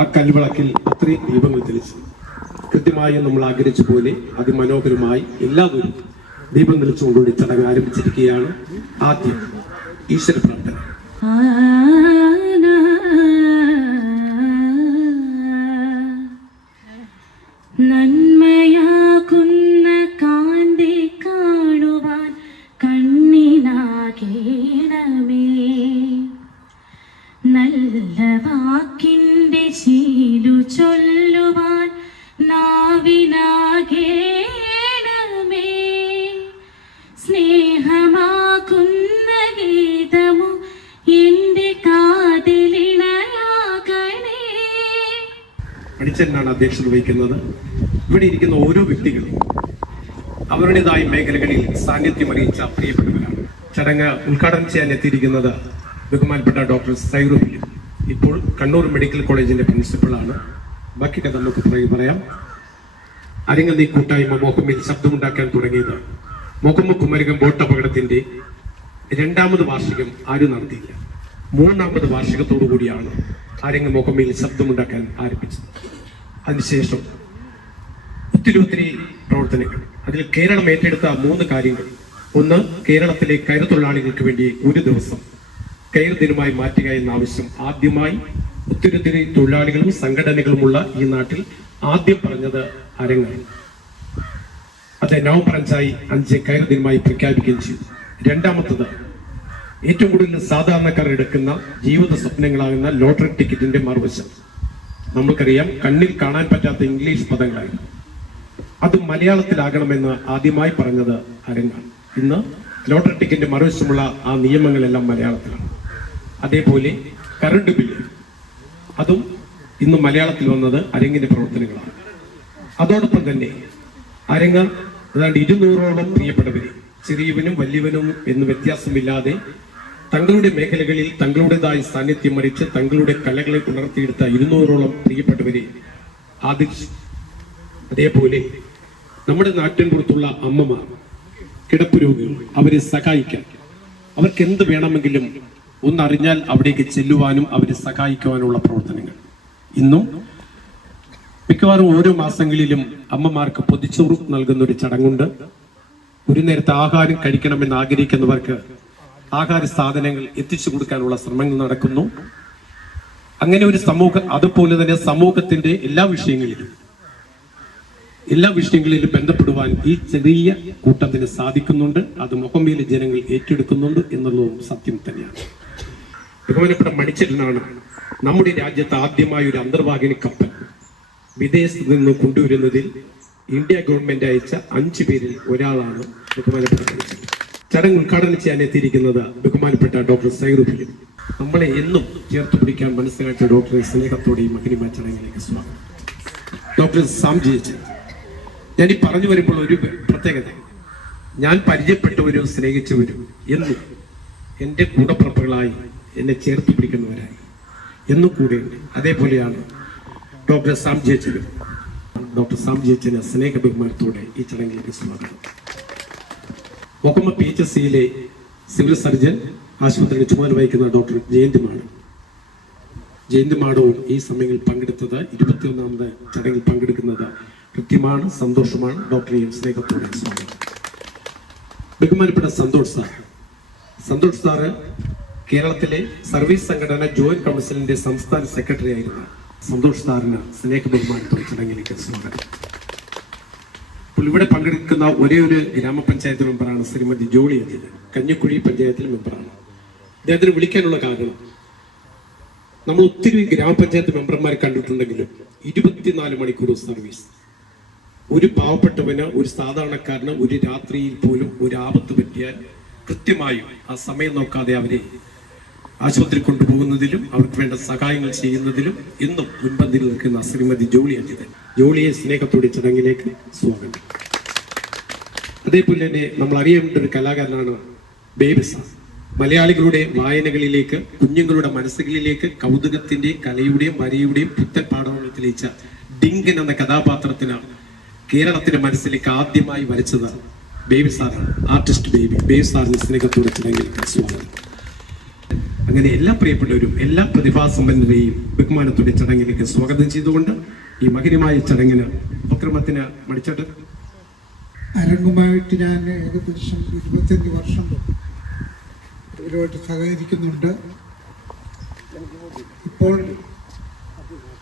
ആ കൽവിളക്കിൽ അത്രയും ദീപങ്ങൾ തെളിച്ചു. കൃത്യമായി നമ്മൾ ആഗ്രഹിച്ച പോലെ അതിമനോഹരമായി എല്ലാവരും ദീപം തെളിച്ചുകൊണ്ടുകൂടി ചടങ്ങ് ആരംഭിച്ചിരിക്കുകയാണ്. ആദ്യം ഈശ്വര പ്രാർത്ഥന. നന്മയാകുന്ന കാന്തി കാണുവാൻ കണ്ണിനാകേണമേ, നല്ല വാക്കിൻ്റെ ശീലു ചൊല്ലുവാൻ നാവിനാകേണമേ, സ്നേഹമാകുന്ന ഗീതമു എൻ്റെ കാതിലിണയാകണേ. അടിച്ചനാണ് അധ്യക്ഷത വഹിക്കുന്നത്. ഇവിടെ ഇരിക്കുന്ന ഓരോ വ്യക്തികളും അവരുടേതായ മേഖലകളിൽ സാന്നിധ്യം അറിയിച്ച പ്രിയപ്പെട്ടവരാണ്. ചടങ്ങ് ഉദ്ഘാടനം ചെയ്യാൻ എത്തിയിരിക്കുന്നത് ബഹുമാനപ്പെട്ട ഡോക്ടർ സൈറു, ഇപ്പോൾ കണ്ണൂർ മെഡിക്കൽ കോളേജിന്റെ പ്രിൻസിപ്പളാണ്. ബാക്കി കഥ നമുക്ക് പറയാം. അരങ്ങി കൂട്ടായ്മ മോഹമ്മിൽ ശബ്ദമുണ്ടാക്കാൻ തുടങ്ങിയത് മോഹമ്മ കുമരകം ബോട്ട് അപകടത്തിന്റെ 2ാമത് വാർഷികം ആരും നടത്തിയില്ല. 3ാമത് വാർഷികത്തോടു കൂടിയാണ് അരങ്ങ് മോഹമ്മയിൽ ശബ്ദമുണ്ടാക്കാൻ ആരംഭിച്ചത്. അതിനുശേഷം ഒത്തിരി പ്രവർത്തനങ്ങൾ. അതിൽ കേരളം ഏറ്റെടുത്ത 3 കാര്യങ്ങൾ. ഒന്ന്, കേരളത്തിലെ കയർ തൊഴിലാളികൾക്ക് വേണ്ടി ഒരു ദിവസം കയർ ദിനമായി മാറ്റുക എന്ന ആവശ്യം ആദ്യമായി ഒത്തിരി തൊഴിലാളികളും സംഘടനകളുമുള്ള ഈ നാട്ടിൽ ആദ്യം പറഞ്ഞത് അരങ്ങാണ്. അത് നവംബർ 5 കയർ ദിനമായി പ്രഖ്യാപിക്കുകയും ചെയ്തു. 2ാമത്തത്, ഏറ്റവും കൂടുതൽ സാധാരണക്കാർ എടുക്കുന്ന ജീവിത സ്വപ്നങ്ങളാകുന്ന ലോട്ടറി ടിക്കറ്റിന്റെ മറുവശം. നമുക്കറിയാം, കണ്ണിൽ കാണാൻ പറ്റാത്ത ഇംഗ്ലീഷ് പദങ്ങളായിരുന്നു. അത് മലയാളത്തിലാകണമെന്ന് ആദ്യമായി പറഞ്ഞത് അരങ്ങാണ്. ഇന്ന് ലോട്ടറി ടിക്കറ്റിന്റെ മറുവശമുള്ള ആ നിയമങ്ങളെല്ലാം മലയാളത്തിലാണ്. അതേപോലെ കറണ്ട് ബില്ല്, അതും ഇന്ന് മലയാളത്തിൽ വന്നത് അരങ്ങിന്റെ പ്രവർത്തനങ്ങളാണ്. അതോടൊപ്പം തന്നെ അരങ്ങ് ഏതാണ്ട് 200ഓളം പ്രിയപ്പെട്ടവരെ, ചെറിയവനും വലിയവനും എന്ന് വ്യത്യാസമില്ലാതെ തങ്ങളുടെ മേഖലകളിൽ തങ്ങളുടേതായ സാന്നിധ്യം അറിയിച്ച് തങ്ങളുടെ കലകളെ ഉണർത്തിയെടുത്ത 200ഓളം പ്രിയപ്പെട്ടവരെ ആദരിച്ചു. അതേപോലെ നമ്മുടെ നാട്ടിൻപുറത്തുള്ള അമ്മമാർ, കിടപ്പ് രോഗികൾ, അവരെ സഹായിക്കാൻ, അവർക്ക് എന്ത് വേണമെങ്കിലും ഒന്നറിഞ്ഞാൽ അവിടേക്ക് ചെല്ലുവാനും അവരെ സഹായിക്കുവാനുള്ള പ്രവർത്തനങ്ങൾ ഇന്നും മിക്കവാറും ഓരോ മാസങ്ങളിലും അമ്മമാർക്ക് പൊതിച്ചോറ് നൽകുന്ന ഒരു ചടങ്ങുണ്ട്. ഒരു നേരത്തെ ആഹാരം കഴിക്കണമെന്ന് ആഗ്രഹിക്കുന്നവർക്ക് ആഹാര സാധനങ്ങൾ എത്തിച്ചു കൊടുക്കാനുള്ള ശ്രമങ്ങൾ നടക്കുന്നു. അങ്ങനെ ഒരു സമൂഹം, അതുപോലെ തന്നെ സമൂഹത്തിന്റെ എല്ലാ വിഷയങ്ങളിലും ബന്ധപ്പെടുവാൻ ഈ ചെറിയ കൂട്ടത്തിന് സാധിക്കുന്നുണ്ട്. അത് മുഹമ്മയിലെ ജനങ്ങൾ ഏറ്റെടുക്കുന്നുണ്ട് എന്നുള്ളതും സത്യം തന്നെയാണ്. ബഹുമാനപ്പെട്ട മണിച്ചേട്ടനാണ് നമ്മുടെ രാജ്യത്ത് ആദ്യമായ ഒരു അന്തർവാഹിനി കപ്പൽ വിദേശത്ത് നിന്ന് കൊണ്ടുവരുന്നതിൽ ഇന്ത്യ ഗവൺമെന്റ് അയച്ച 5 പേരിൽ ഒരാളാണ് ബഹുമാനപ്പെട്ട മണിച്ചേട്ടൻ. ചടങ്ങ് ഉദ്ഘാടനം ചെയ്യാൻ എത്തിയിരിക്കുന്നത് ബഹുമാനപ്പെട്ട ഡോക്ടർ സൈറു. നമ്മളെ എന്നും ചേർത്ത് പിടിക്കാൻ മനസ്സിലാക്കിയ ഡോക്ടറെ സ്നേഹത്തോടെ ഈ മഹിമ ചടങ്ങിലേക്ക് സ്വാഗതം. ഡോക്ടർ സാംജിയച്ചൻ, ഞാൻ ഈ പറഞ്ഞു വരുമ്പോൾ ഒരു പ്രത്യേകത, ഞാൻ പരിചയപ്പെട്ടവരും സ്നേഹിച്ചവരും എന്നും എൻ്റെ കൂടപ്പുറപ്പുകളായി എന്നെ ചേർത്ത് പിടിക്കുന്നവരായി എന്നും കൂടെയുണ്ട്. അതേപോലെയാണ് ഡോക്ടർ സാംജിയച്ചനും. ഡോക്ടർ സാംജിയച്ചന് സ്നേഹ ബഹുമാനത്തോടെ ഈ ചടങ്ങിലേക്ക് സ്വാഗതം. മൊഹമ്മ PHCയിലെ സിവിൽ സർജൻ, ആശുപത്രിയുടെ ചുമതല വഹിക്കുന്ന ഡോക്ടർ ജയന്തിമാടവും ഈ സമയങ്ങളിൽ പങ്കെടുത്തത് 21ാമത് ചടങ്ങിൽ പങ്കെടുക്കുന്നത് കൃത്യമാണ്, സന്തോഷമാണ്. ഡോക്ടറെയും സ്നേഹത്തോടെ സ്വാഗതം. ബഹുമാനപ്പെട്ട സന്തോഷ് സാറ് കേരളത്തിലെ സർവീസ് സംഘടന ജോയിന്റ് കൗൺസിലിന്റെ സംസ്ഥാന സെക്രട്ടറി ആയിരുന്നു. സന്തോഷ് സാറിന് സ്നേഹ ബഹുമാനത്തോടെ ചടങ്ങിലേക്ക് സ്വാഗതം. ഇപ്പോൾ ഇവിടെ പങ്കെടുക്കുന്ന ഒരേ ഒരു ഗ്രാമപഞ്ചായത്ത് മെമ്പറാണ് ശ്രീമതി ജോളി അജിത്, കഞ്ഞിക്കുഴി പഞ്ചായത്തിൽ മെമ്പറാണ്. അദ്ദേഹത്തിന് വിളിക്കാനുള്ള കാരണം, നമ്മൾ ഒത്തിരി ഗ്രാമപഞ്ചായത്ത് മെമ്പർമാരെ കണ്ടിട്ടുണ്ടെങ്കിലും 24 മണിക്കൂർ സർവീസ്. ഒരു പാവപ്പെട്ടവന്, ഒരു സാധാരണക്കാരന് ഒരു രാത്രിയിൽ പോലും ഒരു ആപത്ത് പറ്റിയാൽ കൃത്യമായും ആ സമയം നോക്കാതെ അവരെ ആശുപത്രി കൊണ്ടുപോകുന്നതിലും അവർക്ക് വേണ്ട സഹായങ്ങൾ ചെയ്യുന്നതിലും എന്നും മുൻപന്തിയിൽ നിൽക്കുന്ന ശ്രീമതി ജോളി അജിതൻ. ജോളിയെ സ്നേഹത്തോടെ ചടങ്ങിലേക്ക് സ്വാഗതം. അതേപോലെ തന്നെ നമ്മൾ അറിയേണ്ട ഒരു കലാകാരനാണ് ബേബി സാർ. മലയാളികളുടെ വായനകളിലേക്ക്, കുഞ്ഞുങ്ങളുടെ മനസ്സുകളിലേക്ക് കൗതുകത്തിന്റെയും കലയുടെയും വരയുടെയും പുത്തൻ പാഠങ്ങൾ തെളിയിച്ച ഡിങ്കൻ എന്ന കഥാപാത്രത്തിന് കേരളത്തിന്റെ മനസ്സിലേക്ക് ആദ്യമായി വരച്ചത് ബേബി സാറാണ്. ആർട്ടിസ്റ്റ് ബേബി സാറിന് സ്നേഹത്തോടെ ചടങ്ങിലേക്ക് സ്വാഗതം. അങ്ങനെ എല്ലാ പ്രിയപ്പെട്ടവരും എല്ലാ പ്രതിഭാസമ്പന്നരെയും ബഹുമാനത്തോടെ ചടങ്ങിലേക്ക് സ്വാഗതം ചെയ്തുകൊണ്ട് ഈ മഹിരമായ ചടങ്ങിന് ഉപക്രമത്തിന് മടിച്ചിട്ട് അരങ്ങുമായിട്ട് ഞാൻ ഏകദേശം 25 വർഷം ഇവരുമായിട്ട് സഹകരിക്കുന്നുണ്ട്. ഇപ്പോൾ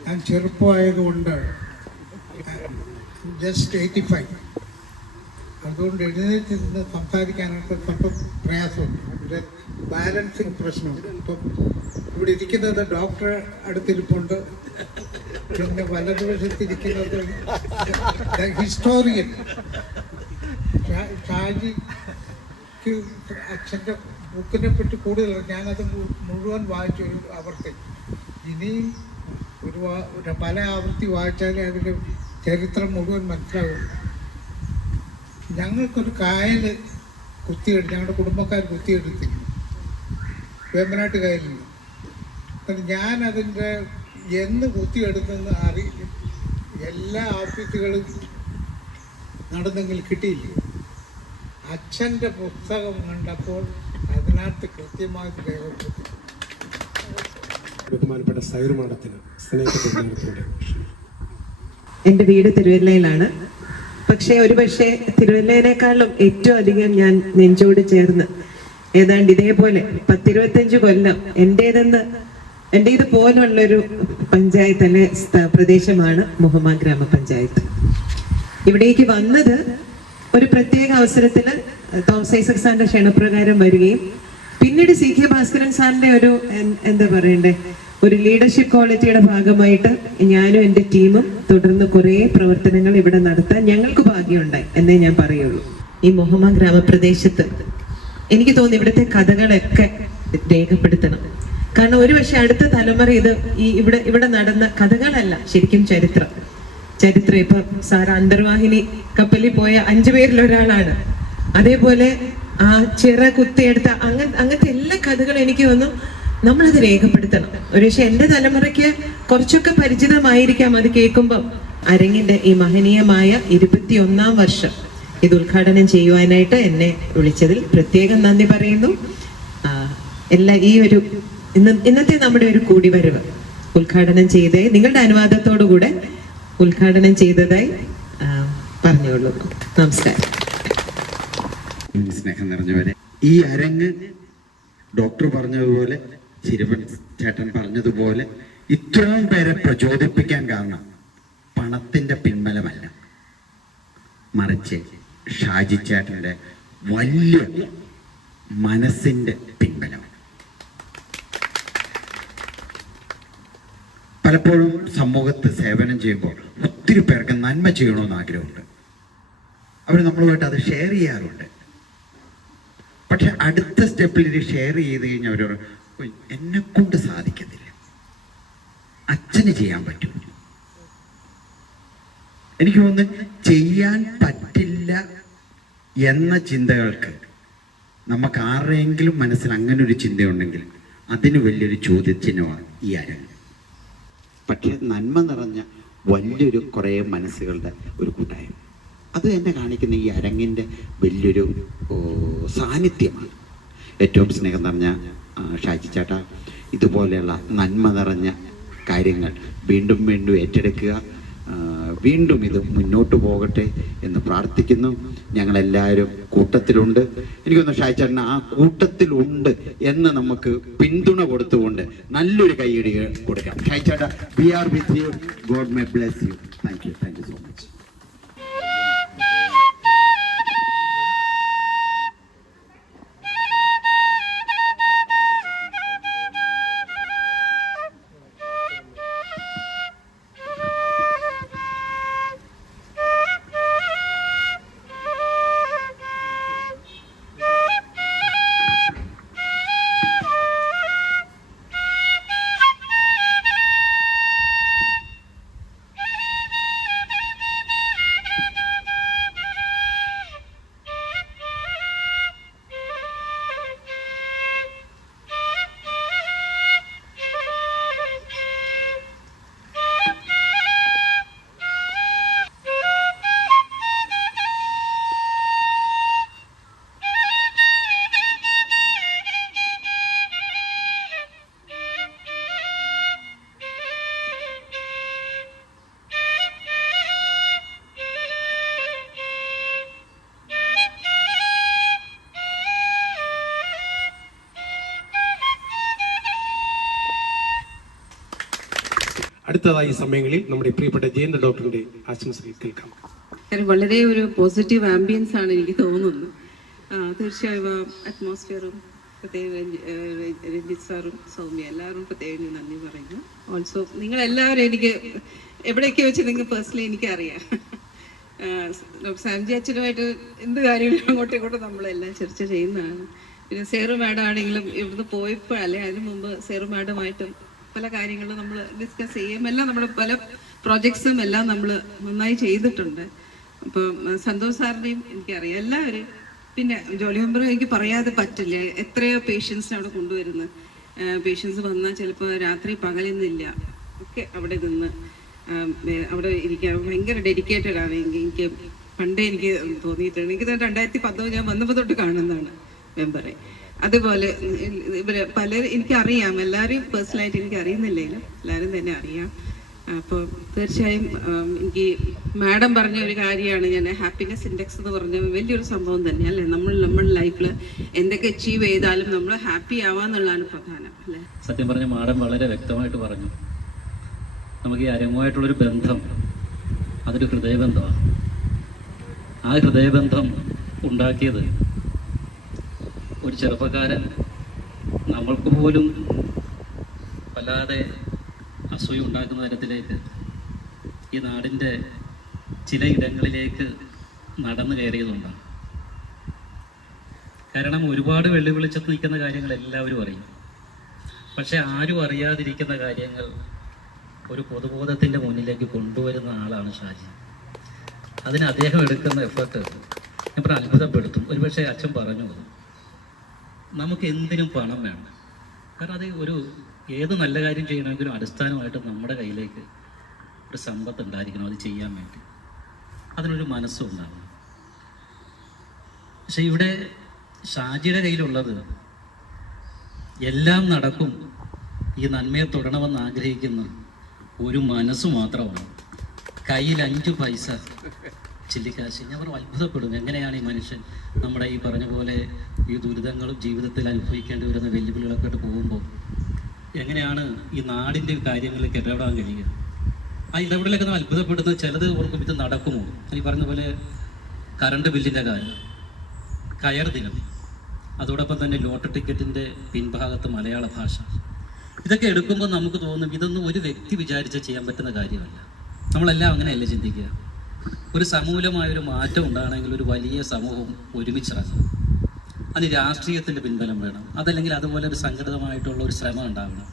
ഞാൻ ചെറുപ്പമായതുകൊണ്ട് ജസ്റ്റ് 85, അതുകൊണ്ട് എഴുന്നേറ്റ് നിന്ന് സംസാരിക്കാനൊക്കെ സ്വന്തം പ്രയാസമുണ്ട്. ഒരു ബാലൻസിങ് പ്രശ്നമുണ്ട്. ഇപ്പം ഇവിടെ ഇരിക്കുന്നത് ഡോക്ടർ അടുത്തിരിപ്പുണ്ട്, പിന്നെ വലതുവശത്തിരിക്കുന്നത് ഹിസ്റ്റോറിയൻ ഷാജിക്ക് അച്ഛൻ്റെ ബുക്കിനെ പറ്റി കൂടുതൽ ഞാനത് മുഴുവൻ വായിച്ചു ആവർത്തി. ഇനിയും പല ആവൃത്തി വായിച്ചാലേ അതിൻ്റെ ചരിത്രം മുഴുവൻ മനസ്സിലാവും. ഞങ്ങൾക്കൊരു കായൽ കുത്തിയെടുത്ത് ഞങ്ങളുടെ കുടുംബക്കാർ കുത്തിയെടുത്തി വേമ്പനാട്ട് കായലിൽ. ഞാനതിൻ്റെ എന്ന് കുത്തിയെടുത്തെന്ന് എല്ലാ ഓഫീസുകളും നടന്നെങ്കിൽ കിട്ടിയില്ല. അച്ഛൻ്റെ പുസ്തകം കണ്ടപ്പോൾ അതിനകത്ത് കൃത്യമായിട്ട് രേഖപ്പെടുത്തി. ബഹുമാനപ്പെട്ട സൈറു മാഡത്തിന് സ്നേഹത്തോടെ എൻ്റെ വീട് തിരുവല്ലയിലാണ്. പക്ഷേ ഒരുപക്ഷെ തിരുവല്ലയിനേക്കാളും ഏറ്റവും അധികം ഞാൻ നെഞ്ചോട് ചേർന്ന് ഏതാണ്ട് ഇതേപോലെ 10-25 കൊല്ലം എൻ്റേത് പോലുള്ളൊരു പഞ്ചായത്തിലെ പ്രദേശമാണ് മുഹമ്മ ഗ്രാമപഞ്ചായത്ത്. ഇവിടേക്ക് വന്നത് ഒരു പ്രത്യേക അവസരത്തിൽ തോമസ് ഐസക് സാറിന്റെ ക്ഷണപ്രകാരം വരികയും പിന്നീട് CK ഭാസ്കരൻ സാറിന്റെ ഒരു എന്താ പറയണ്ടേ ഒരു ലീഡർഷിപ്പ് ക്വാളിറ്റിയുടെ ഭാഗമായിട്ട് ഞാനും എൻ്റെ ടീമും തുടർന്ന് കുറേ പ്രവർത്തനങ്ങൾ ഇവിടെ നടത്താൻ ഞങ്ങൾക്ക് ഭാഗ്യമുണ്ടായി എന്നേ ഞാൻ പറയുള്ളൂ. ഈ മുഹമ്മ ഗ്രാമപ്രദേശത്ത് എനിക്ക് തോന്നി ഇവിടുത്തെ കഥകളൊക്കെ രേഖപ്പെടുത്തണം. കാരണം ഒരുപക്ഷെ അടുത്ത തലമുറ ഇവിടെ നടന്ന കഥകളല്ല, ശരിക്കും ചരിത്രം. ഇപ്പൊ സാർ അന്തർവാഹിനി കപ്പലിൽ പോയ 5 പേരിൽ ഒരാളാണ്. അതേപോലെ ആ ചിറ കുത്തിയെടുത്ത അങ്ങനത്തെ എല്ലാ കഥകളും എനിക്ക് തോന്നുന്നു നമ്മളത് രേഖപ്പെടുത്തണം. ഒരുപക്ഷെ എൻ്റെ തലമുറയ്ക്ക് കുറച്ചൊക്കെ പരിചിതമായിരിക്കാം അത് കേൾക്കുമ്പോൾ. അരങ്ങിന്റെ ഈ മഹനീയമായ 21ാം വർഷം ഇത് ഉദ്ഘാടനം ചെയ്യുവാനായിട്ട് എന്നെ വിളിച്ചതിൽ പ്രത്യേകം നന്ദി പറയുന്നു. ഇന്നത്തെ നമ്മുടെ ഒരു കൂടിവരവ് ഉദ്ഘാടനം ചെയ്തേ നിങ്ങളുടെ അനുവാദത്തോടുകൂടെ ഉദ്ഘാടനം ചെയ്തതായി പറഞ്ഞോളൂ. നമസ്കാരം. സ്നേഹം നിറഞ്ഞവരെ, ഈ അരങ്ങ് ഡോക്ടർ പറഞ്ഞതുപോലെ ചിരവൻ ചേട്ടൻ പറഞ്ഞതുപോലെ ഇത്രയും പേരെ പ്രചോദിപ്പിക്കാൻ കാരണം പണത്തിന്റെ പിൻബലമല്ല, മറിച്ച് ഷാജി ചേട്ടന്റെ വലിയ മനസ്സിന്റെ പിൻബലം. പലപ്പോഴും സമൂഹത്ത് സേവനം ചെയ്യുമ്പോൾ ഒത്തിരി പേർക്ക് നന്മ ചെയ്യണമെന്ന് ആഗ്രഹമുണ്ട്. അവർ നമ്മളുമായിട്ട് അത് ഷെയർ ചെയ്യാറുണ്ട്. പക്ഷെ അടുത്ത സ്റ്റെപ്പിൽ ഇത് ഷെയർ ചെയ്ത് കഴിഞ്ഞാൽ അവർ എന്നെ കൊണ്ട് സാധിക്കത്തില്ല, അച്ഛന് ചെയ്യാൻ പറ്റും. എനിക്ക് തോന്നുന്നു ചെയ്യാൻ പറ്റില്ല എന്ന ചിന്തകൾക്ക് നമുക്ക് ആരുടെയെങ്കിലും മനസ്സിൽ അങ്ങനെ ഒരു ചിന്തയുണ്ടെങ്കിൽ അതിന് വലിയൊരു ചോദ്യചിഹ്നമാണ് ഈ അരങ്ങ്. പക്ഷെ നന്മ നിറഞ്ഞ വലിയൊരു കുറേ മനസ്സുകളുടെ ഒരു കൂട്ടായ്മ, അത് എന്നെ കാണിക്കുന്ന ഈ അരങ്ങിൻ്റെ വലിയൊരു സാന്നിധ്യമാണ്. ഏറ്റവും സ്നേഹം നിറഞ്ഞ ഷാജി ചേട്ടാ, ഇതുപോലെയുള്ള നന്മ നിറഞ്ഞ കാര്യങ്ങൾ വീണ്ടും വീണ്ടും ഏറ്റെടുക്കുക. വീണ്ടും ഇത് മുന്നോട്ട് പോകട്ടെ എന്ന് പ്രാർത്ഥിക്കുന്നു. ഞങ്ങളെല്ലാവരും കൂട്ടത്തിലുണ്ട്. എനിക്കൊന്ന് ഷാജി ചേട്ടൻ ആ കൂട്ടത്തിലുണ്ട് എന്ന് നമുക്ക് പിന്തുണ കൊടുത്തുകൊണ്ട് നല്ലൊരു കൈയടി കൊടുക്കാം. ഷാജി ചേട്ടാ, we are with you. God may bless you. Thank you so much. അടുത്തതായി സമയങ്ങളിൽ നമ്മുടെ പ്രിയപ്പെട്ട ജയന്ത ഡോക്ടറിന്റെ ആശംസകൾ കേൾക്കാം. വളരെ ഒരു പോസിറ്റീവ് ആംബിയൻസ് ആണ് എനിക്ക് തോന്നുന്നത്. തീർച്ചയായും അറ്റ്മോസ്ഫിയറും പ്രത്യേകം രഞ്ജിത്ത് സാറും സൗമ്യ എല്ലാവരും പ്രത്യേകം നന്ദി പറയുന്നു. ഓൾസോ നിങ്ങളെല്ലാവരും എനിക്ക് എവിടെയൊക്കെ വെച്ച് നിങ്ങൾക്ക് പേഴ്സണലി എനിക്കറിയാം. ഡോക്ടർ സാംജി അച്ഛനുമായിട്ട് എന്ത് കാര്യങ്ങളും അങ്ങോട്ടും ഇങ്ങോട്ടും നമ്മളെല്ലാം ചർച്ച ചെയ്യുന്നതാണ്. പിന്നെ സേറു മാഡം ആണെങ്കിലും ഇവിടുന്ന് പോയപ്പോഴല്ലേ അതിന് മുമ്പ് സേറു മാഡമായിട്ടും പല കാര്യങ്ങളും നമ്മൾ ഡിസ്കസ് ചെയ്യും. എല്ലാം നമ്മുടെ പല പ്രോജക്ട്സും എല്ലാം നമ്മൾ നന്നായി ചെയ്തിട്ടുണ്ട്. അപ്പം സന്തോഷ് സാറിനെയും എനിക്കറിയാം എല്ലാവരും. പിന്നെ ജോലി മെമ്പറും എനിക്ക് പറയാതെ പറ്റില്ല. എത്രയോ പേഷ്യൻസിനെ അവിടെ കൊണ്ടുവരുന്നത്. പേഷ്യൻസ് വന്നാൽ ചിലപ്പോൾ രാത്രി പകലെന്നില്ല ഒക്കെ അവിടെ നിന്ന് അവിടെ ഇരിക്കാൻ ഭയങ്കര ഡെഡിക്കേറ്റഡ് ആണ്. എനിക്ക് പണ്ടേ എനിക്ക് തോന്നിയിട്ടുണ്ട്. എനിക്ക് 2019 ഞാൻ വന്നപ്പോൾ തൊട്ട് കാണുന്നതാണ് മെമ്പറെ. അതുപോലെ ഇവര് പലരും എനിക്കറിയാം, എല്ലാവരെയും പേഴ്സണലായിട്ട് എനിക്ക് അറിയുന്നില്ലെങ്കിലും എല്ലാവരും തന്നെ അറിയാം. അപ്പോൾ തീർച്ചയായും എനിക്ക് മാഡം പറഞ്ഞ ഒരു കാര്യമാണ്, ഞാൻ ഹാപ്പിനെസ് ഇൻഡെക്സ് എന്ന് പറഞ്ഞ വലിയൊരു സംഭവം തന്നെയല്ലേ. നമ്മുടെ ലൈഫിൽ എന്തൊക്കെ അച്ചീവ് ചെയ്താലും നമ്മൾ ഹാപ്പി ആവാന്നുള്ളതാണ് പ്രധാനം അല്ലേ. സത്യം പറഞ്ഞ മാഡം വളരെ വ്യക്തമായിട്ട് പറഞ്ഞു. നമുക്ക് ഈ അരങ്ങുമായിട്ടുള്ളൊരു ബന്ധം അതൊരു ഹൃദയബന്ധമാണ്. ആ ഹൃദയബന്ധം ഉണ്ടാക്കിയത് ഒരു ചെറുപ്പക്കാരൻ നമ്മൾക്ക് പോലും വല്ലാതെ അസൂയ ഉണ്ടാക്കുന്ന തരത്തിലേക്ക് ഈ നാടിൻ്റെ ചില ഇടങ്ങളിലേക്ക് നടന്നു കയറിയതുകൊണ്ടാണ്. കാരണം ഒരുപാട് വെല്ലുവിളിച്ചത്ത് നിൽക്കുന്ന കാര്യങ്ങൾ എല്ലാവരും അറിയും. പക്ഷെ ആരും അറിയാതിരിക്കുന്ന കാര്യങ്ങൾ ഒരു പൊതുബോധത്തിൻ്റെ മുന്നിലേക്ക് കൊണ്ടുവരുന്ന ആളാണ് ഷാജി. അതിന് അദ്ദേഹം എടുക്കുന്ന എഫേർട്ട് ഞാൻ അത്ഭുതപ്പെടുത്തും. ഒരുപക്ഷെ അച്ഛൻ പറഞ്ഞു, നമുക്ക് എന്തിനും പണം വേണം. കാരണം അത് ഏത് നല്ല കാര്യം ചെയ്യണമെങ്കിലും അടിസ്ഥാനമായിട്ട് നമ്മുടെ കയ്യിലേക്ക് ഒരു സമ്പത്ത് ഉണ്ടായിരിക്കണം അത് ചെയ്യാൻ വേണ്ടി. അതിനൊരു മനസ്സും ഉണ്ടാവണം. പക്ഷെ ഇവിടെ ഷാജിയുടെ കയ്യിലുള്ളത് എല്ലാം നടക്കും, ഈ നന്മയെ തൊടണമെന്ന് ആഗ്രഹിക്കുന്ന ഒരു മനസ്സ് മാത്രമാണ്. കയ്യിൽ 5 പൈസ ചില്ലിക്കാശ്. ഞാൻ അത്ഭുതപ്പെടും, എങ്ങനെയാണ് ഈ മനുഷ്യൻ നമ്മുടെ ഈ പറഞ്ഞ പോലെ ഈ ദുരിതങ്ങളും ജീവിതത്തിൽ അനുഭവിക്കേണ്ടി വരുന്ന വെല്ലുവിളികളൊക്കെ ആയിട്ട് പോകുമ്പോൾ എങ്ങനെയാണ് ഈ നാടിൻ്റെ കാര്യങ്ങളിലേക്ക് ഇടപെടാൻ കഴിയുക. ആ ഇടപെടലൊക്കെ നമ്മൾ അത്ഭുതപ്പെടുന്നത്. ചിലത് ഓർക്കും ഇത് നടക്കുമോ. ഈ പറഞ്ഞ പോലെ കറണ്ട് ബില്ലിൻ്റെ കാര്യം, കയർ ദിനം, അതോടൊപ്പം തന്നെ ലോട്ടറി ടിക്കറ്റിൻ്റെ പിൻഭാഗത്ത് മലയാള ഭാഷ, ഇതൊക്കെ എടുക്കുമ്പോൾ നമുക്ക് തോന്നും ഇതൊന്നും ഒരു വ്യക്തി വിചാരിച്ച് ചെയ്യാൻ പറ്റുന്ന കാര്യമല്ല. നമ്മളെല്ലാം അങ്ങനെയല്ല ചിന്തിക്കുക. ഒരു സമൂലമായൊരു മാറ്റം ഉണ്ടാകണമെങ്കിൽ ഒരു വലിയ സമൂഹം ഒരുമിച്ചിറങ്ങണം. അതിന് രാഷ്ട്രീയത്തിൻ്റെ പിൻബലം വേണം. അതല്ലെങ്കിൽ അതുപോലെ ഒരു സംഘടിതമായിട്ടുള്ള ഒരു ശ്രമം ഉണ്ടാവണം.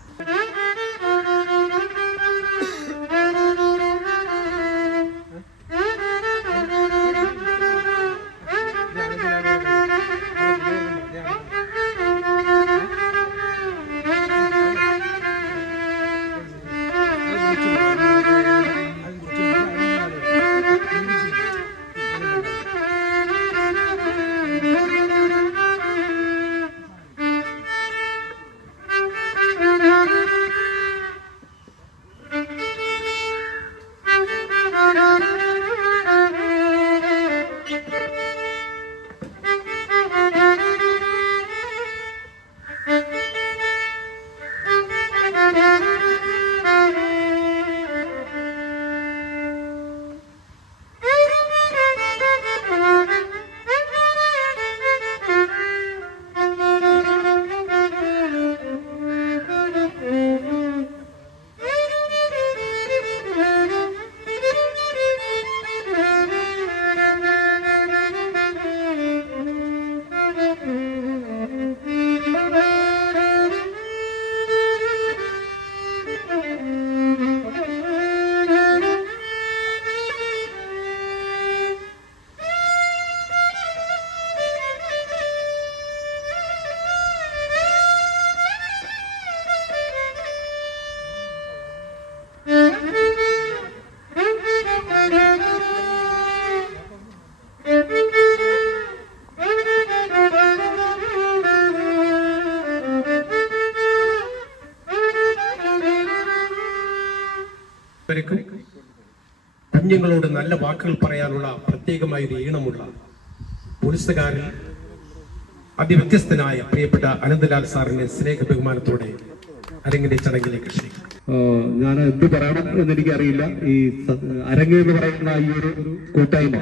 കുഞ്ഞുങ്ങളോട് നല്ല വാക്കുകൾ പറയാനുള്ള പ്രത്യേകമായ ഒരു ഈണമുള്ള പോലീസുകാരിൽ അതിവ്യത്യസ്തനായ പ്രിയപ്പെട്ട അനന്തലാൽ സാറിനെ സ്നേഹ ബഹുമാനത്തോടെ അരങ്ങിന്റെ ചടങ്ങിലേക്ക് ക്ഷണിക്കും. ഞാൻ എന്ത് പറയണം എന്നെനിക്കറിയില്ല. ഈ അരങ്ങ് എന്ന് പറയുന്ന ഈ ഒരു കൂട്ടായ്മ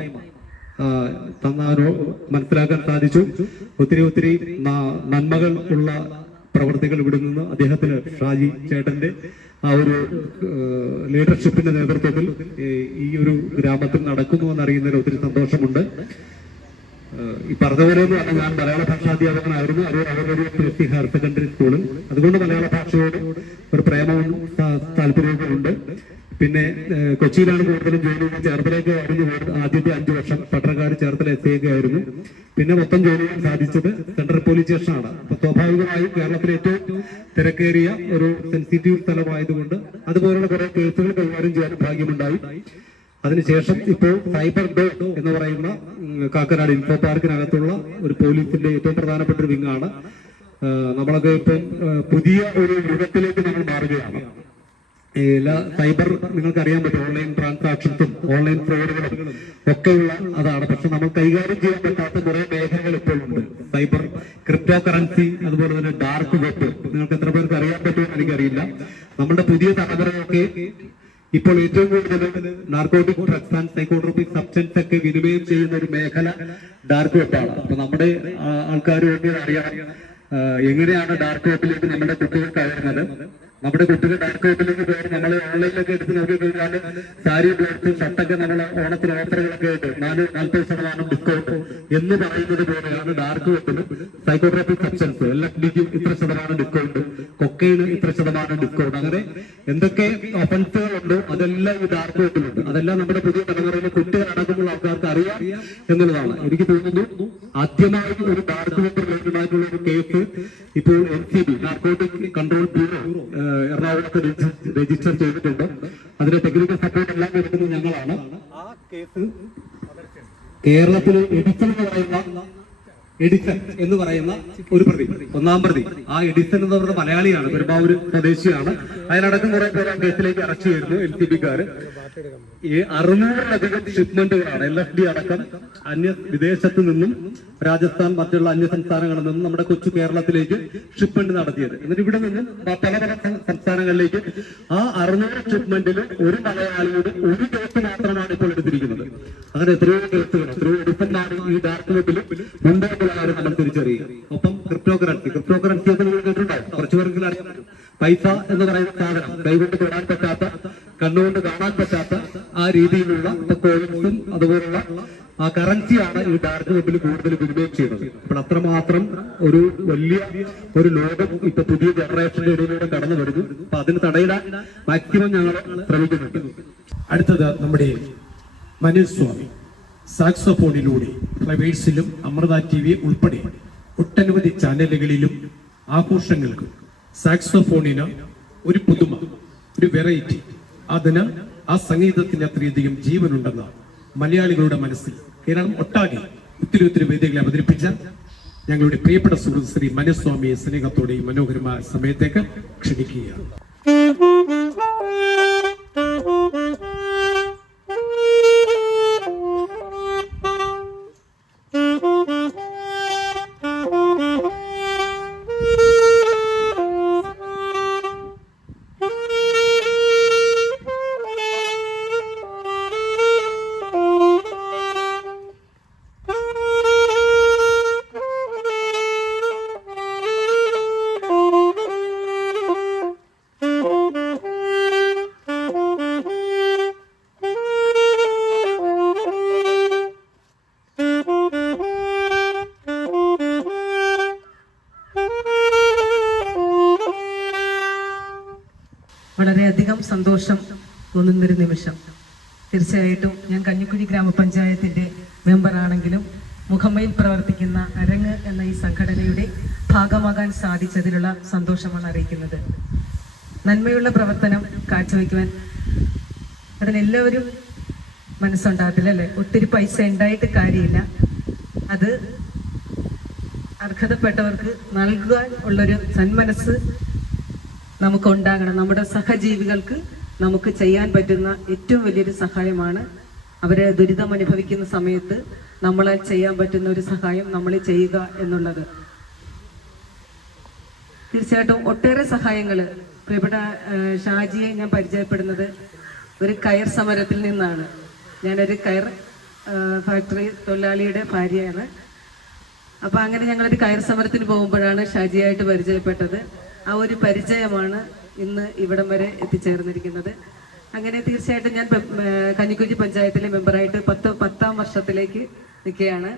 മനസ്സിലാക്കാൻ സാധിച്ചു. ഒത്തിരി നന്മകൾ ഉള്ള പ്രവർത്തികൾ ഇവിടെ നിന്ന് അദ്ദേഹത്തിന് ഷാജി ചേട്ടന്റെ ആ ഒരു ലീഡർഷിപ്പിന്റെ നേതൃത്വത്തിൽ ഈ ഒരു ഗ്രാമത്തിൽ നടക്കുന്നു എന്നറിയുന്നതിൽ ഒത്തിരി സന്തോഷമുണ്ട്. ഈ പറഞ്ഞപോലെ ഞാൻ മലയാള ഭാഷാധ്യാപകനായിരുന്നു. അവരൊരു PSC ഹയർ സെക്കൻഡറി സ്കൂളിൽ. അതുകൊണ്ട് മലയാള ഭാഷയോട് ഒരു പ്രേമവും താല്പര്യവും ഉണ്ട്. പിന്നെ കൊച്ചിയിലാണ് കൂടുതലും ജോലി. ചേർത്തലേക്ക് ആയിരുന്നു ആദ്യത്തെ 5 വർഷം പട്ടണക്കാർ ചേർത്തല എത്തിയൊക്കെ ആയിരുന്നു. പിന്നെ മൊത്തം ജോലി സാധിച്ചത് സെൻട്രൽ പോലീസ് സ്റ്റേഷനാണ്. അപ്പൊ സ്വാഭാവികമായും കേരളത്തിലെ ഏറ്റവും തിരക്കേറിയ ഒരു സെൻസിറ്റീവ് സ്ഥലമായതുകൊണ്ട് അതുപോലുള്ള കുറെ കേസുകൾ കൈകാര്യം ചെയ്യാൻ ഭാഗ്യമുണ്ടായി. അതിനുശേഷം ഇപ്പോൾ സൈബർ ഡോ എന്ന് പറയുന്ന കാക്കനാട് ഇൻഫോ പാർക്കിനകത്തുള്ള ഒരു പോലീസിന്റെ ഏറ്റവും പ്രധാനപ്പെട്ട ഒരു വിങ്ങാണ്. നമ്മളൊക്കെ ഇപ്പം പുതിയ ഒരു യുഗത്തിലേക്ക് നമ്മൾ മാറുകയാണ്. എല്ലാ സൈബർ നിങ്ങൾക്ക് അറിയാൻ പറ്റും, ഓൺലൈൻ ട്രാൻസാക്ഷൻസും ഓൺലൈൻ ഫ്രോഡുകളും ഒക്കെയുള്ള അതാണ്. പക്ഷെ നമ്മൾ കൈകാര്യം ചെയ്യാൻ പറ്റാത്ത കുറെ മേഖലകൾ ഇപ്പോഴുണ്ട്. സൈബർ ക്രിപ്റ്റോ കറൻസി, അതുപോലെ തന്നെ ഡാർക്ക് വെബ്. നിങ്ങൾക്ക് എത്ര പേർക്ക് അറിയാൻ പറ്റുമെന്ന് എനിക്കറിയില്ല. നമ്മുടെ പുതിയ തലമുറയൊക്കെ ഇപ്പോൾ ഏറ്റവും കൂടുതൽ narcotic drugs and psychotropic substance ഒക്കെ വിനിമയം ചെയ്യുന്ന ഒരു മേഖല ഡാർക്ക് വെബാണ്. അപ്പൊ നമ്മുടെ ആൾക്കാരൊക്കെ അറിയാം എങ്ങനെയാണ് ഡാർക്ക് വെബിലേക്ക് നമ്മുടെ കുട്ടികൾ കയറുന്നത്. നമ്മുടെ കുട്ടികൾ ഡാർക്ക് വെബിലേക്ക് കയറി നമ്മൾ ഓൺലൈനിലൊക്കെ എടുത്ത് നോക്കി കഴിഞ്ഞാൽ സാരി ബ്ലൗസ് ഷർട്ടൊക്കെ നമ്മൾ ഓണത്തിന് ഓഫറുകളൊക്കെ ആയിട്ട് 40% ഡിസ്കൗണ്ട് എന്ന് പറയുന്നത് പോലെയാണ് ഡാർക്ക് വെബിൽ സൈക്കോട്രോപിക് സബ്സ്റ്റൻസ്. LSDക്ക് ഇത്ര ശതമാനം ഡിസ്കൗണ്ട്, കൊക്കൈന് ഇത്ര ശതമാനം ഡിസ്കൗണ്ട്. അങ്ങനെ എന്തൊക്കെ ഒഫൻസുകളുണ്ടോ അതെല്ലാം ഈ ഡാർക്ക് വെബിലുണ്ട്. അതെല്ലാം നമ്മുടെ പുതിയ തലമുറയിലെ കുട്ടികളടക്കമുള്ള ആൾക്കാർക്ക് അറിയാം എന്നുള്ളതാണ്. എനിക്ക് തോന്നുന്നു ആദ്യമായി ഒരു ഡാർക്ക് വെബ് റിലേറ്റഡ് ആയിട്ടുള്ള ഒരു കേസ് ഇപ്പോൾ NCB നാർക്കോട്ടിക് കൺട്രോൾ ബ്യൂറോ എറണാകുളത്ത് രജിസ്റ്റർ ചെയ്തിട്ടുണ്ട്. അതിന്റെ ടെക്നിക്കൽ സപ്പോർട്ട് എല്ലാം എടുക്കുന്നത് ഞങ്ങളാണ്. ആ കേസ് കേരളത്തിലെ എഡിസൺ എന്ന് പറയുന്ന ഒരു പ്രതി, 1-ാം പ്രതി. ആ എഡിസൺ എന്ന് പറയുന്ന മലയാളിയാണ്, പെരുമ്പാവൂര് സ്വദേശിയാണ്. അതിനടക്കം കുറെ പേര് ആ കേസിലേക്ക് അറസ്റ്റ് ചെയ്തിരുന്നു LCB-ക്കാര്. 600-ലധികം ഷിപ്മെന്റുകളാണ് LSD അടക്കം വിദേശത്ത് നിന്നും രാജസ്ഥാൻ മറ്റുള്ള അന്യ സംസ്ഥാനങ്ങളിൽ നിന്നും നമ്മുടെ കൊച്ചു കേരളത്തിലേക്ക് ഷിപ്മെന്റ് നടത്തിയത്. എന്നിട്ട് ഇവിടെ നിന്നും പല സംസ്ഥാനങ്ങളിലേക്ക് ആ 600 ഷിപ്മെന്റിൽ ഒരു മലയാളിയുടെ ഒരു കേസ് മാത്രമാണ് ഇപ്പോൾ എടുത്തിരിക്കുന്നത്. അങ്ങനെ എത്രയോ കേസുകൾ, എത്രയോ എഡിസന്മാരും ഈ ഡാർക്ക് വെബിൽ മുൻപോട്ടുള്ള കാര്യം നമ്മൾ തിരിച്ചറിയുക. ഒപ്പം ക്രിപ്റ്റോ കറൻസി ഒക്കെ നിങ്ങൾ കേട്ടിട്ടുണ്ടാവും. കുറച്ചു പേർക്ക് അറിയാം. പൈസ എന്ന് പറയുന്ന സാധനം കൈകൊണ്ട് തൊടാൻ പറ്റാത്ത, കണ്ണുകൊണ്ട് കാണാൻ പറ്റാത്ത ആ രീതിയിലുള്ള കോയിൻസും അതുപോലുള്ള ആ കറൻസിയാണ് ഈ ഡാർക്ക് വെബിൽ കൂടുതൽ വിനിമയം ചെയ്യുന്നത്. അപ്പോൾ അത്രമാത്രം ഒരു വലിയ ഒരു ലോകം ഇപ്പൊ പുതിയ ജനറേഷന്റെ ഇടയിലൂടെ കടന്നു വരുന്നു. അപ്പൊ അതിന് തടയിടാൻ മാക്സിമം ഞങ്ങൾ ശ്രമിക്കുന്നുണ്ട്. അടുത്തത് നമ്മുടെ മനസ്വാമി സാക്സോഫോണിലൂടെ ഫ്ലവേഴ്സിലും അമൃത TV ഉൾപ്പെടെ ഒട്ടനവധി ചാനലുകളിലും ആഘോഷങ്ങൾക്ക് സാക്സോഫോണിന് ഒരു പുതുമ, ഒരു വെറൈറ്റി, അതിന് ആ സംഗീതത്തിന് അത്രയധികം ജീവനുണ്ടെന്ന് മലയാളികളുടെ മനസ്സിൽ കേരളം ഒട്ടാകെ ഒത്തിരി വേദികളെ അവതരിപ്പിച്ച ഞങ്ങളുടെ പ്രിയപ്പെട്ട സുഹൃത്ത് ശ്രീ മനസ്വാമിയെ സ്നേഹത്തോടെ ഈ മനോഹരമായ സമയത്തേക്ക് ക്ഷണിക്കുകയാണ്. വളരെയധികം സന്തോഷം തോന്നുന്നൊരു നിമിഷം. തീർച്ചയായിട്ടും ഞാൻ കഞ്ഞിക്കുഴി ഗ്രാമപഞ്ചായത്തിൻ്റെ മെമ്പറാണെങ്കിലും മുഖമ്മയിൽ പ്രവർത്തിക്കുന്ന അരങ്ങ് എന്ന ഈ സംഘടനയുടെ ഭാഗമാകാൻ സാധിച്ചതിലുള്ള സന്തോഷമാണ് അറിയിക്കുന്നത്. നന്മയുള്ള പ്രവർത്തനം കാഴ്ചവെക്കുവാൻ അതിനെല്ലാവരും മനസ്സുണ്ടാകത്തില്ല, അല്ലേ? ഒത്തിരി പൈസ ഉണ്ടായിട്ട് കാര്യമില്ല. അത് അർഹതപ്പെട്ടവർക്ക് നൽകുവാൻ ഉള്ളൊരു സന്മനസ് നമുക്കുണ്ടാകണം. നമ്മുടെ സഹജീവികൾക്ക് നമുക്ക് ചെയ്യാൻ പറ്റുന്ന ഏറ്റവും വലിയൊരു സഹായമാണ് അവരെ ദുരിതം അനുഭവിക്കുന്ന സമയത്ത് നമ്മളാൽ ചെയ്യാൻ പറ്റുന്ന ഒരു സഹായം നമ്മൾ ചെയ്യുക എന്നുള്ളത്. തീർച്ചയായിട്ടും ഒട്ടേറെ സഹായങ്ങൾ പ്രിയപ്പെട്ട ഷാജിയെ ഞാൻ പരിചയപ്പെടുന്നത് ഒരു കയർ സമരത്തിൽ നിന്നാണ്. ഞാനൊരു കയർ ഫാക്ടറി തൊഴിലാളിയുടെ ഭാര്യയാണ്. അപ്പോൾ അങ്ങനെ ഞങ്ങളൊരു കയർ സമരത്തിന് പോകുമ്പോഴാണ് ഷാജിയായിട്ട് പരിചയപ്പെട്ടത്. ആ ഒരു പരിചയമാണ് ഇന്ന് ഇവിടം വരെ എത്തിച്ചേർന്നിരിക്കുന്നത്. അങ്ങനെ തീർച്ചയായിട്ടും ഞാൻ കഞ്ഞിക്കുഴി പഞ്ചായത്തിലെ മെമ്പറായിട്ട് 10ാം വർഷത്തിലേക്ക് നിൽക്കുകയാണ്.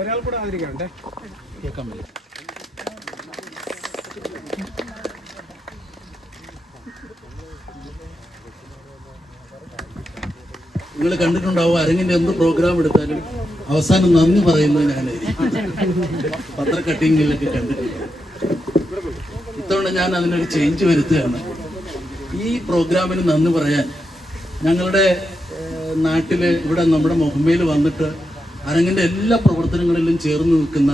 ഒരാൾ കൂടെ ആയിരിക്കണ്ടേ? നിങ്ങൾ കണ്ടിട്ടുണ്ടാവും, അരങ്ങിന്റെ എന്ത് പ്രോഗ്രാം എടുത്താലും അവസാനം നന്ദി പറയുന്നത് ഞാനായിരിക്കും. പത്ര കട്ടിങ്ങിലൊക്കെ കണ്ടിട്ടുണ്ട്. ഇത്തവണ ഞാൻ അതിനൊരു ചേഞ്ച് വരുത്തുകയാണ്. ഈ പ്രോഗ്രാമിന് നന്ദി പറയാൻ ഞങ്ങളുടെ നാട്ടില് ഇവിടെ നമ്മുടെ മുഹമ്മയിൽ വന്നിട്ട് അരങ്ങിന്റെ എല്ലാ പ്രവർത്തനങ്ങളിലും ചേർന്ന് നിൽക്കുന്ന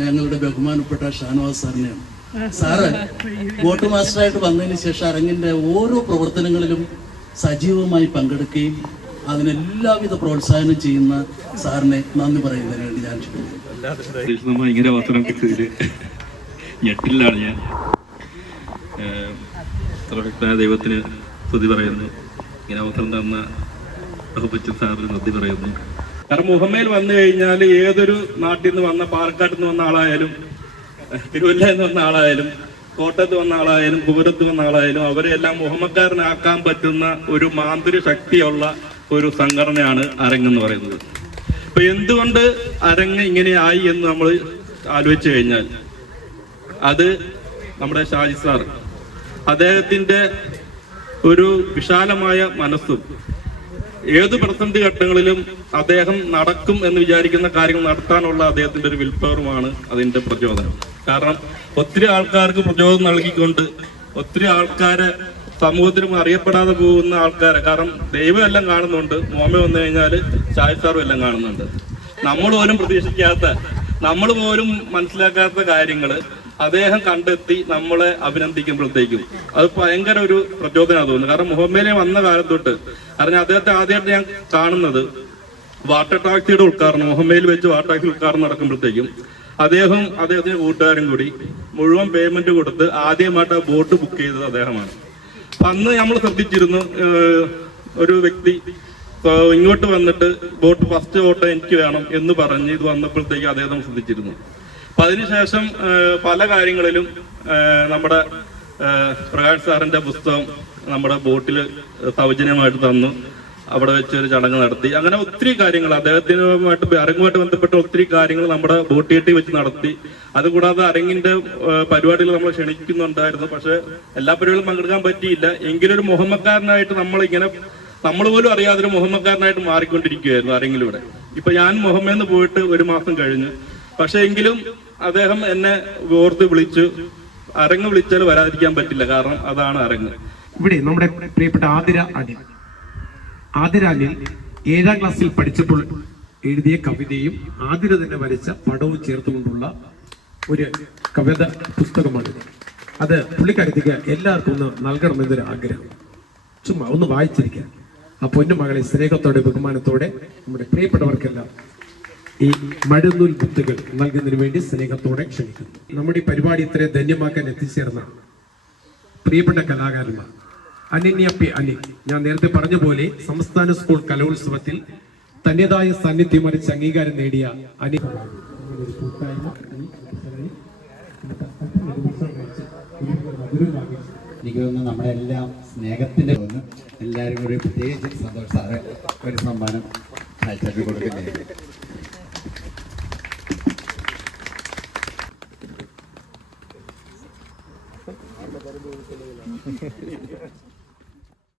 ഞങ്ങളുടെ ബഹുമാനപ്പെട്ട ഷാനവാസ് സാറിനെയാണ്. സാറ് വോട്ട് മാസ്റ്ററായിട്ട് വന്നതിന് ശേഷം അരങ്ങിന്റെ ഓരോ പ്രവർത്തനങ്ങളിലും സജീവമായി പങ്കെടുക്കുകയും അതിനെല്ലാവിധ പ്രോത്സാഹനം ചെയ്യുന്ന സാറിനെ നന്ദി പറയുന്നതിന് വേണ്ടി ഞാൻ നമ്മൾ ഇങ്ങനെ അവസരം കിട്ടിയതിൽ ഞെട്ടിലാണ് ഞാൻ. സർവശക്തനായ ദൈവത്തിന് സ്തുതി പറയുന്നു. ഇങ്ങനെ അവസരം തന്ന ബഹുബച്ചൻ സാറിന് നന്ദി പറയുന്നു. കാരണം മുഹമ്മയിൽ വന്നു കഴിഞ്ഞാൽ ഏതൊരു നാട്ടിൽ നിന്ന് വന്ന, പാലക്കാട്ടിൽ നിന്ന് വന്ന ആളായാലും, തിരുവല്ലയിൽ നിന്ന് വന്ന ആളായാലും, കോട്ടയത്ത് വന്ന ആളായാലും, കുമരത്ത് വന്ന ആളായാലും അവരെല്ലാം മുഹമ്മക്കാരനാക്കാൻ പറ്റുന്ന ഒരു മാന്ത്രിക ശക്തിയുള്ള ഒരു സംഘടനയാണ് അരങ്ങെന്ന് പറയുന്നത്. അപ്പൊ എന്തുകൊണ്ട് അരങ്ങ് ഇങ്ങനെ ആയി എന്ന് നമ്മൾ ആലോചിച്ചു കഴിഞ്ഞാൽ അത് നമ്മുടെ ഷാജി സാർ, അദ്ദേഹത്തിന്റെ ഒരു വിശാലമായ മനസ്സും ഏത് പ്രതിസന്ധി ഘട്ടങ്ങളിലും അദ്ദേഹം നടക്കും എന്ന് വിചാരിക്കുന്ന കാര്യങ്ങൾ നടത്താനുള്ള അദ്ദേഹത്തിന്റെ ഒരു വിൽപ്പവറുമാണ് അതിന്റെ പ്രചോദനം. കാരണം ഒത്തിരി ആൾക്കാർക്ക് പ്രചോദനം നൽകിക്കൊണ്ട് ഒത്തിരി ആൾക്കാരെ സമൂഹത്തിലും അറിയപ്പെടാതെ പോകുന്ന ആൾക്കാരെ, കാരണം ദൈവം എല്ലാം കാണുന്നുണ്ട്, മോമ വന്നു കഴിഞ്ഞാൽ ഷാജി സാറും എല്ലാം കാണുന്നുണ്ട്. നമ്മൾ പോലും പ്രതീക്ഷിക്കാത്ത, നമ്മൾ പോലും മനസ്സിലാക്കാത്ത കാര്യങ്ങൾ അദ്ദേഹം കണ്ടെത്തി നമ്മളെ അഭിനന്ദിക്കുമ്പോഴത്തേക്കും അത് ഭയങ്കര ഒരു പ്രചോദനം തോന്നുന്നു. കാരണം മുഹമ്മയിലെ വന്ന കാലം തൊട്ട് കാരണം അദ്ദേഹത്തെ ആദ്യമായിട്ട് ഞാൻ കാണുന്നത് വാട്ടർ ടാക്സിയുടെ ഉദ്ഘാടനം, മുഹമ്മയിൽ വെച്ച് വാട്ടർ ടാക്സി ഉദ്ഘാടനം നടക്കുമ്പോഴത്തേക്കും അദ്ദേഹത്തിന്റെ കൂട്ടുകാരും കൂടി മുഴുവൻ പേയ്മെന്റ് കൊടുത്ത് ആദ്യമായിട്ട് ആ ബോട്ട് ബുക്ക് ചെയ്തത് അദ്ദേഹമാണ്. അന്ന് നമ്മൾ ശ്രദ്ധിച്ചിരുന്നു, ഒരു വ്യക്തി ഇങ്ങോട്ട് വന്നിട്ട് ബോട്ട് ഫസ്റ്റ് ബോട്ട് എനിക്ക് വേണം എന്ന് പറഞ്ഞ് ഇത് വന്നപ്പോഴത്തേക്ക് അദ്ദേഹം ശ്രദ്ധിച്ചിരുന്നു. അപ്പൊ അതിനുശേഷം പല കാര്യങ്ങളിലും നമ്മുടെ പ്രകാശ് സാറിന്റെ പുസ്തകം നമ്മുടെ ബോട്ടിൽ സൗജന്യമായിട്ട് തന്നു. അവിടെ വെച്ച് ഒരു ചടങ്ങ് നടത്തി. അങ്ങനെ ഒത്തിരി കാര്യങ്ങൾ അദ്ദേഹത്തിനുമായിട്ട് അരങ്ങുമായിട്ട് ബന്ധപ്പെട്ട ഒത്തിരി കാര്യങ്ങൾ നമ്മുടെ ബോട്ടിയേട്ടി വെച്ച് നടത്തി. അതുകൂടാതെ അരങ്ങിന്റെ പരിപാടികൾ നമ്മൾ ക്ഷണിക്കുന്നുണ്ടായിരുന്നു. പക്ഷെ എല്ലാ പരിപാടികളും പങ്കെടുക്കാൻ പറ്റിയില്ല. എങ്കിലും ഒരു മുഹമ്മക്കാരനായിട്ട് നമ്മൾ പോലും അറിയാതെ ഒരു മുഹമ്മക്കാരനായിട്ട് മാറിക്കൊണ്ടിരിക്കുകയായിരുന്നു അരങ്ങിലൂടെ. ഇപ്പൊ ഞാൻ മുഹമ്മന്ന് പോയിട്ട് 1 മാസം കഴിഞ്ഞു. പക്ഷെ എങ്കിലും അദ്ദേഹം എന്നെ ഓർത്ത് വിളിച്ചു. അരങ്ങ് വിളിച്ചാൽ വരാതിരിക്കാൻ പറ്റില്ല, കാരണം അതാണ് അരങ്ങ്. ഇവിടെ നമ്മുടെ പ്രിയപ്പെട്ട ആതിര അനിൽ 7ാം ക്ലാസ്സിൽ പഠിച്ചപ്പോൾ എഴുതിയ കവിതയും ആതിര തന്നെ വരച്ച പടവും ചേർത്തുകൊണ്ടുള്ള ഒരു കവിത പുസ്തകമാണ്. അത് പുള്ളിക്കാരത്തേക്ക് എല്ലാവർക്കും ഒന്ന് നൽകണമെന്നൊരു ആഗ്രഹം. ചുമ്മാ ഒന്ന് വായിച്ചിരിക്കുക. ആ പൊന്നുമകളെ സ്നേഹത്തോടെ ബഹുമാനത്തോടെ നമ്മുടെ പ്രിയപ്പെട്ടവർക്കെല്ലാം ഈ മഴനൂൽ മുത്തുകൾ നൽകുന്നതിന് വേണ്ടി സ്നേഹത്തോടെ ക്ഷണിക്കുന്നു. നമ്മുടെ ഈ പരിപാടി ഇത്രയും ധന്യമാക്കാൻ എത്തിച്ചേർന്ന പ്രിയപ്പെട്ട കലാകാരന്മാർ അനന്യ പി അനിൽ, ഞാൻ നേരത്തെ പറഞ്ഞ പോലെ സംസ്ഥാന സ്കൂൾ കലോത്സവത്തിൽ തന്റേതായ സാന്നിധ്യം വരച്ച് അംഗീകാരം നേടിയ അനിൽ എനിക്ക് തോന്നുന്നു നമ്മുടെ എല്ലാം സ്നേഹത്തിന്റെ എല്ലാവരും കൂടി പ്രത്യേകിച്ച് സന്തോഷ് സാറ് ഒരു സമ്മാനം അയച്ചു കൊടുക്കുന്നത്.